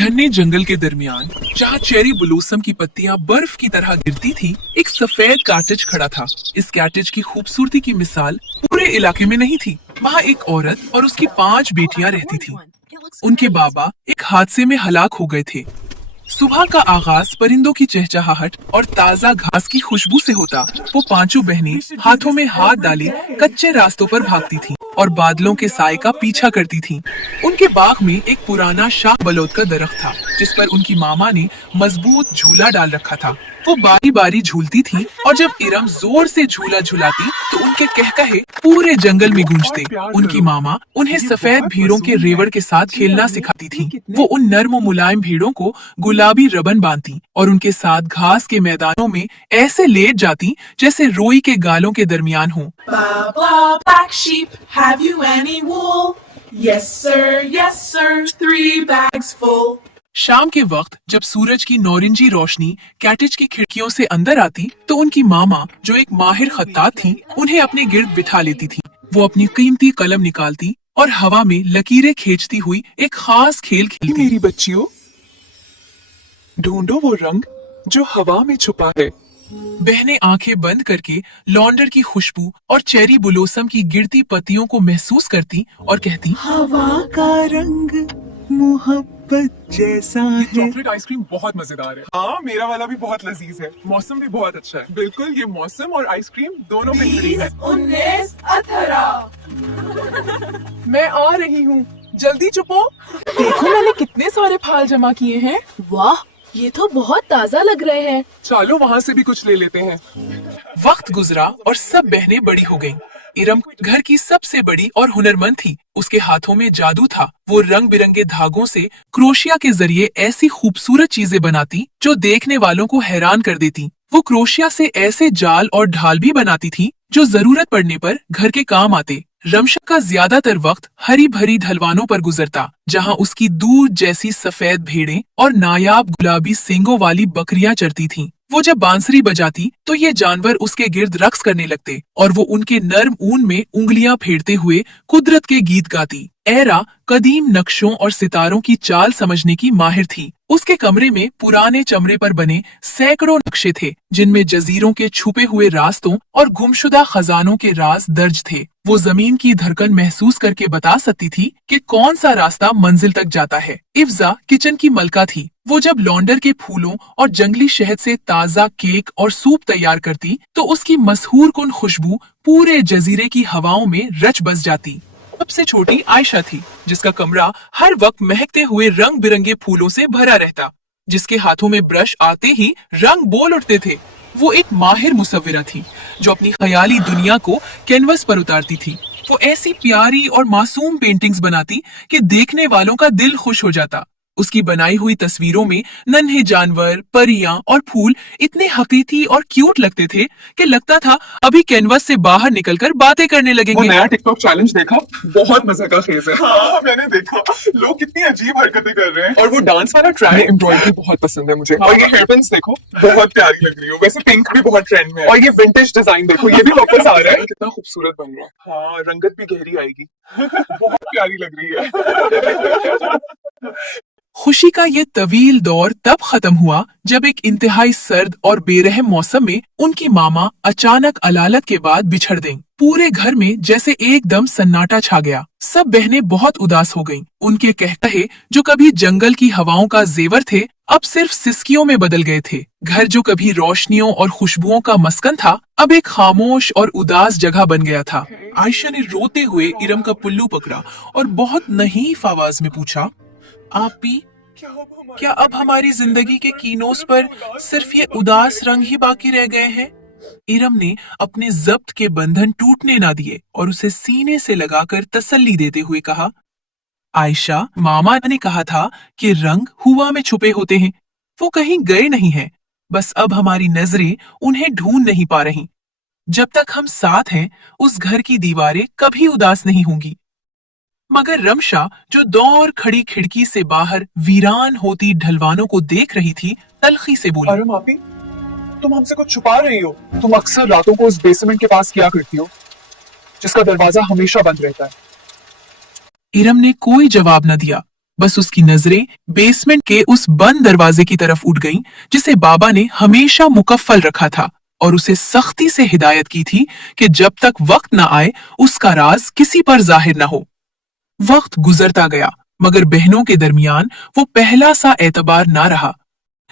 घने जंगल के दरमियान, जहाँ चेरी ब्लॉसम की पत्तियां बर्फ की तरह गिरती थी, एक सफेद कॉटेज खड़ा था। इस कॉटेज की खूबसूरती की मिसाल पूरे इलाके में नहीं थी। वहाँ एक औरत और उसकी 5 बेटियां रहती थीं। उनके बाबा एक हादसे में हलाक हो गए थे। सुबह का आगाज परिंदों की चहचहाहट और ताजा घास की खुशबू से होता। वो 5 बहनें हाथों में हाथ डाले कच्चे रास्तों पर भागती थीं और बादलों के साए का पीछा करती थीं। उनके बाग में एक पुराना शाह बलौत का दरख्त था, जिस पर उनकी मामा ने मजबूत झूला डाल रखा था। वो बारी बारी झूलती थी और जब इरम जोर से झूला झुलाती तो उनके कहकहे पूरे जंगल में गूंजते। उनकी मामा उन्हें सफेद भीड़ों के रेवड़ के साथ खेलना सिखाती थी। वो उन नर्म और मुलायम भीड़ों को गुलाबी रबन बांधती और उनके साथ घास के मैदानों में ऐसे लेट जाती जैसे रोई के गालों के दरमियान हो। Blah blah black sheep, have you any wool? Yes sir, 3 bags full. शाम के वक्त जब सूरज की नौरंगी रोशनी कॉटेज की खिड़कियों से अंदर आती तो उनकी मामा, जो एक माहिर खत्तात थी, उन्हें अपने गिर्द बिठा लेती थी। वो अपनी कीमती कलम निकालती और हवा में लकीरें खींचती हुई एक खास खेल खेलती। मेरी बच्चियों, ढूंढो वो रंग जो हवा में छुपा है। बहनें आंखें बंद करके लॉन्डर की खुशबू और चेरी ब्लॉसम की गिरती पत्तियों को महसूस करती और कहती, हवा का रंग मोहब्बत जैसा है। चॉकलेट आइसक्रीम बहुत मजेदार है। हाँ, मेरा वाला भी बहुत लजीज है। मौसम भी बहुत अच्छा है। बिल्कुल, ये मौसम और आइसक्रीम दोनों बेहतरीन है। 19 18. मैं आ रही हूँ, जल्दी चुपो। देखो मैंने कितने सारे फाल जमा किए हैं। वाह, ये तो बहुत ताजा लग रहे हैं। चलो वहाँ से भी कुछ ले लेते हैं। वक्त गुजरा और सब बहनें बड़ी हो गईं। इरम घर की सबसे बड़ी और हुनरमंद थी। उसके हाथों में जादू था। वो रंग बिरंगे धागों से क्रोशिया के जरिए ऐसी खूबसूरत चीजें बनाती जो देखने वालों को हैरान कर देती। वो क्रोशिया से ऐसे जाल और ढाल भी बनाती थी जो जरूरत पड़ने पर घर के काम आते। रमशा का ज्यादातर वक्त हरी भरी ढलवानों पर गुजरता, जहाँ उसकी दूध जैसी सफेद भेड़ें और नायाब गुलाबी सींगों वाली बकरियां चरती थीं। वो जब बांसुरी बजाती तो ये जानवर उसके गिर्द रक्स करने लगते और वो उनके नर्म ऊन में उंगलियां फेरते हुए कुदरत के गीत गाती। एरा कदीम नक्शों और सितारों की चाल समझने की माहिर थी। उसके कमरे में पुराने चमड़े पर बने सैकड़ों नक्शे थे, जिनमें जजीरों के छुपे हुए रास्तों और गुमशुदा खजानों के राज दर्ज थे। वो जमीन की धड़कन महसूस करके बता सकती थी कि कौन सा रास्ता मंजिल तक जाता है। इफ्जा किचन की मलका थी। वो जब लॉन्डर के फूलों और जंगली शहद से ताजा केक और सूप तैयार करती तो उसकी मशहूर कुन खुशबू पूरे जजीरे की हवाओं में रच बस जाती। सबसे छोटी आयशा थी, जिसका कमरा हर वक्त महकते हुए रंग बिरंगे फूलों से भरा रहता, जिसके हाथों में ब्रश आते ही रंग बोल उठते थे। वो एक माहिर मुसव्विरा थी जो अपनी ख्याली दुनिया को कैनवस पर उतारती थी। वो ऐसी प्यारी और मासूम पेंटिंग्स बनाती कि देखने वालों का दिल खुश हो जाता। उसकी बनाई हुई तस्वीरों में नन्हे जानवर, परियां और फूल इतने हकीकी और क्यूट लगते थे कि लगता था अभी कैनवस से बाहर निकलकर बातें करने वो लगेंगे। नया टिकटॉक चैलेंज देखा? बहुत मजे का फेज है। हाँ, मैंने देखा। लोग कितनी अजीब हरकतें कर रहे हैं। और वो डांस वाला ट्रेंड, एम्ब्रॉयडरी बहुत पसंद है मुझे। और ये हेयर पिन्स देखो, बहुत प्यारी लग रही हो। वैसे पिंक भी बहुत ट्रेंड में है। और ये विंटेज डिजाइन देखो, ये भी वापस आ रहा है। कितना खूबसूरत बन रहा है। हाँ, रंगत भी गहरी आएगी। बहुत प्यारी लग रही है। खुशी का ये तवील दौर तब खत्म हुआ जब एक इंतहाई सर्द और बेरहम मौसम में उनकी मामा अचानक अलालत के बाद बिछड़ गईं। पूरे घर में जैसे एकदम सन्नाटा छा गया। सब बहनें बहुत उदास हो गईं। उनके कहकहे जो कभी जंगल की हवाओं का जेवर थे, अब सिर्फ सिसकियों में बदल गए थे। घर जो कभी रोशनियों और खुशबुओं का मस्कन था, अब एक खामोश और उदास जगह बन गया था। आयशा ने रोते हुए इरम का पुल्लू पकड़ा और बहुत नहीफ आवाज में पूछा, आपी, क्या अब हमारी जिंदगी के कीनोस पर सिर्फ ये उदास रंग ही बाकी रह गए हैं? इरम ने अपने जब्त के बंधन टूटने ना दिए और उसे सीने से लगाकर तसल्ली देते हुए कहा, आयशा, मामा ने कहा था कि रंग हुआ में छुपे होते हैं। वो कहीं गए नहीं हैं, बस अब हमारी नजरें उन्हें ढूंढ नहीं पा रही। जब तक हम साथ हैं, उस घर की दीवारें कभी उदास नहीं होंगी। मगर रमशा, जो दौर खड़ी खिड़की से बाहर वीरान होती ढलवानों को देख रही थी, तलखी से बोली, अरे मापी, तुम हमसे कुछ छुपा रही हो। तुम अक्सर रातों को उस बेसमेंट के पास किया करती हो, जिसका दरवाजा हमेशा बंद रहता है। इरम ने कोई जवाब न दिया। बस उसकी नजरें बेसमेंट के उस बंद दरवाजे की तरफ उठ गईं, जिसे बाबा ने हमेशा मुकफ्फल रखा था और उसे सख्ती से हिदायत की थी कि जब तक वक्त न आए उसका राज किसी पर जाहिर न हो। वक्त गुजरता गया, मगर बहनों के दरमियान वो पहला सा एतबार ना रहा।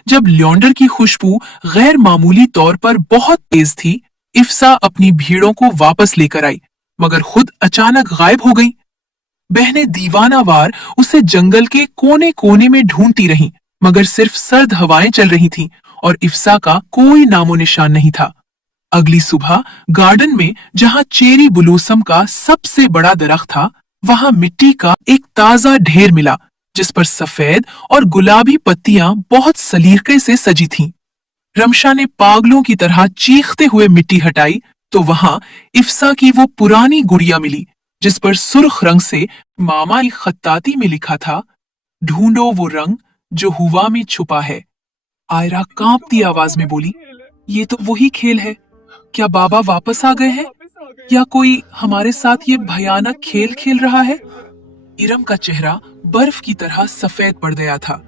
जब लियोंडर की खुशबू गैर मामूली तौर पर बहुत तेज थी, इफ्सा अपनी भीड़ों को वापस लेकर आई, मगर खुद अचानक गायब हो गई। बहनें दीवानावार उसे जंगल के कोने कोने में ढूंढती रहीं, मगर सिर्फ सर्द हवाएं चल रही थीं और इफ्सा का कोई नामो निशान नहीं था। अगली सुबह गार्डन में जहां चेरी ब्लॉसम का सबसे बड़ा दरख्त था, वहां मिट्टी का एक ताजा ढेर मिला, जिस पर सफेद और गुलाबी पत्तियां बहुत सलीके से सजी थीं। रमशा ने पागलों की तरह चीखते हुए मिट्टी हटाई तो वहां इफ्सा की वो पुरानी गुड़िया मिली, जिस पर सुर्ख रंग से मामा की खत्ताती में लिखा था, ढूंढो वो रंग जो हुआ में छुपा है। आयरा कांपती आवाज में बोली, ये तो वही खेल है। क्या बाबा वापस आ गए हैं या कोई हमारे साथ ये भयानक खेल खेल रहा है? इरम का चेहरा बर्फ की तरह सफेद पड़ गया था।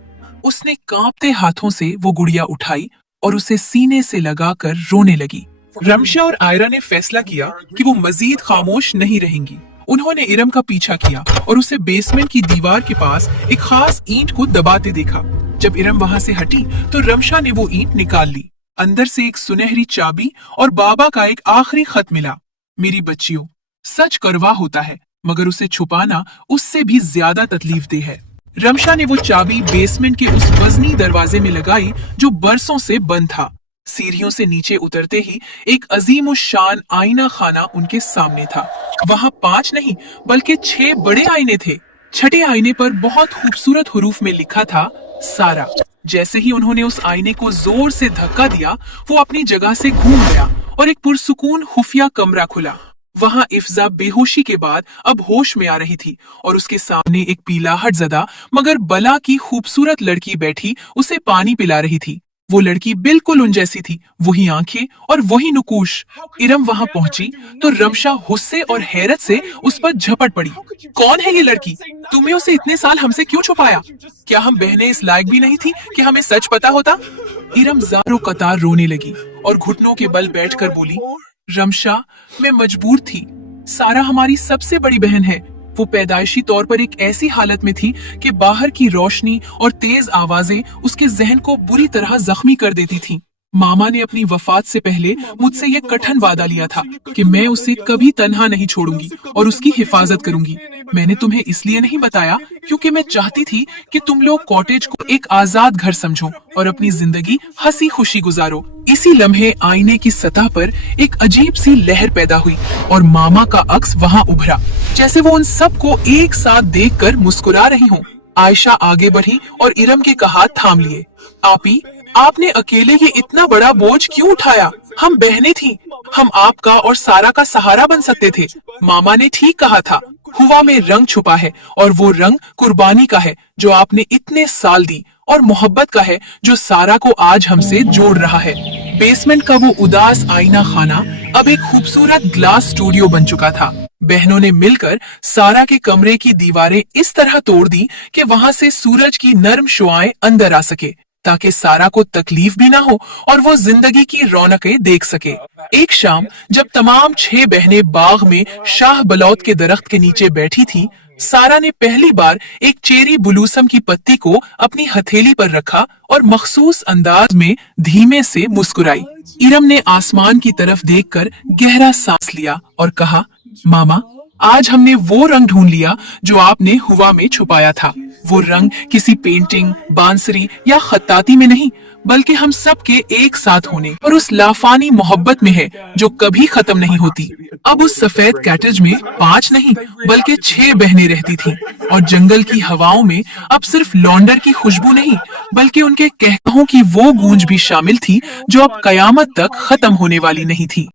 उसने कांपते हाथों से वो गुड़िया उठाई और उसे सीने से लगाकर रोने लगी। रमशा और आयरा ने फैसला किया कि वो मजीद खामोश नहीं रहेंगी। उन्होंने इरम का पीछा किया और उसे बेसमेंट की दीवार के पास एक खास ईंट को दबाते देखा। जब इरम वहां से हटी तो रमशा ने वो ईंट निकाल ली। अंदर से एक सुनहरी चाबी और बाबा का एक आखिरी खत मिला। मेरी बच्चियों, सच कड़वा होता है, मगर उसे छुपाना उससे भी ज्यादा तकलीफदेह है। रमशा ने वो चाबी बेसमेंट के उस वजनी दरवाजे में लगाई जो बरसों से बंद था। सीढ़ियों से नीचे उतरते ही एक अजीम शान आईना खाना उनके सामने था। वहां 5 नहीं बल्कि 6 बड़े आईने थे। छठे आईने पर बहुत खूबसूरत हुरूफ में लिखा था, सारा। जैसे ही उन्होंने उस आईने को जोर से धक्का दिया, वो अपनी जगह से घूम गया और एक पुरसुकून खुफिया कमरा खुला। वहां इफ्जा बेहोशी के बाद अब होश में आ रही थी और उसके सामने एक पीलाहट ज़दा मगर बला की खूबसूरत लड़की बैठी उसे पानी पिला रही थी। वो लड़की बिल्कुल उन जैसी थी, वही आंखें और वही नुकूश। इरम वहां पहुंची तो रमशा गुस्से और हैरत से उस पर झपट पड़ी। कौन है ये लड़की? तुम्हें उसे इतने साल हमसे क्यों छुपाया? क्या हम बहनें इस लायक भी नहीं थी कि हमें सच पता होता? इरम ज़ारो कतार रोने लगी और घुटनों के बल बैठकर बोली, रमशा, मैं मजबूर थी। सारा हमारी सबसे बड़ी बहन है। वो पैदाइशी तौर पर एक ऐसी हालत में थी कि बाहर की रोशनी और तेज आवाजें उसके जहन को बुरी तरह जख्मी कर देती थीं। मामा ने अपनी वफात से पहले मुझसे ये कठिन वादा लिया था कि मैं उसे कभी तन्हा नहीं छोड़ूंगी और उसकी हिफाजत करूंगी। मैंने तुम्हें इसलिए नहीं बताया क्योंकि मैं चाहती थी कि तुम लोग कॉटेज को एक आजाद घर समझो और अपनी जिंदगी हंसी खुशी गुजारो। इसी लम्हे आईने की सतह पर एक अजीब सी लहर पैदा हुई और मामा का अक्स वहां उभरा, जैसे वो उन सबको एक साथ देखकर मुस्कुरा रही हों। आयशा आगे बढ़ी और इरम के हाथ थाम लिए। आपी, आपने अकेले ये इतना बड़ा बोझ क्यों उठाया? हम बहनें थीं, हम आपका और सारा का सहारा बन सकते थे। मामा ने ठीक कहा था, हुआ में रंग छुपा है और वो रंग कुर्बानी का है जो आपने इतने साल दी और मोहब्बत का है जो सारा को आज हमसे जोड़ रहा है। बेसमेंट का वो उदास आईना खाना अब एक खूबसूरत ग्लास स्टूडियो बन चुका था। बहनों ने मिलकर सारा के कमरे की दीवारें इस तरह तोड़ दी कि वहां से सूरज की नर्म शुआएं अंदर आ सके, ताकि सारा को तकलीफ भी ना हो और वो जिंदगी की रौनकें देख सके। एक शाम जब तमाम 6 बहनें बाग में शाह बलौत के दरख्त के नीचे बैठी थीं, सारा ने पहली बार एक चेरी ब्लॉसम की पत्ती को अपनी हथेली पर रखा और मखसूस अंदाज में धीमे से मुस्कुराई। इरम ने आसमान की तरफ देखकर गहरा सांस लिया और कहा, मामा, आज हमने वो रंग ढूंढ लिया जो आपने हुआ में छुपाया था। वो रंग किसी पेंटिंग, बांसुरी या खत्ताती में नहीं, बल्कि हम सब के एक साथ होने और उस लाफानी मोहब्बत में है जो कभी खत्म नहीं होती। अब उस सफेद कैटेज में 5 नहीं बल्कि 6 बहनें रहती थीं और जंगल की हवाओं में अब सिर्फ लॉन्डर की खुशबू नहीं बल्कि उनके कहकों की वो गूंज भी शामिल थी जो अब कयामत तक खत्म होने वाली नहीं थी।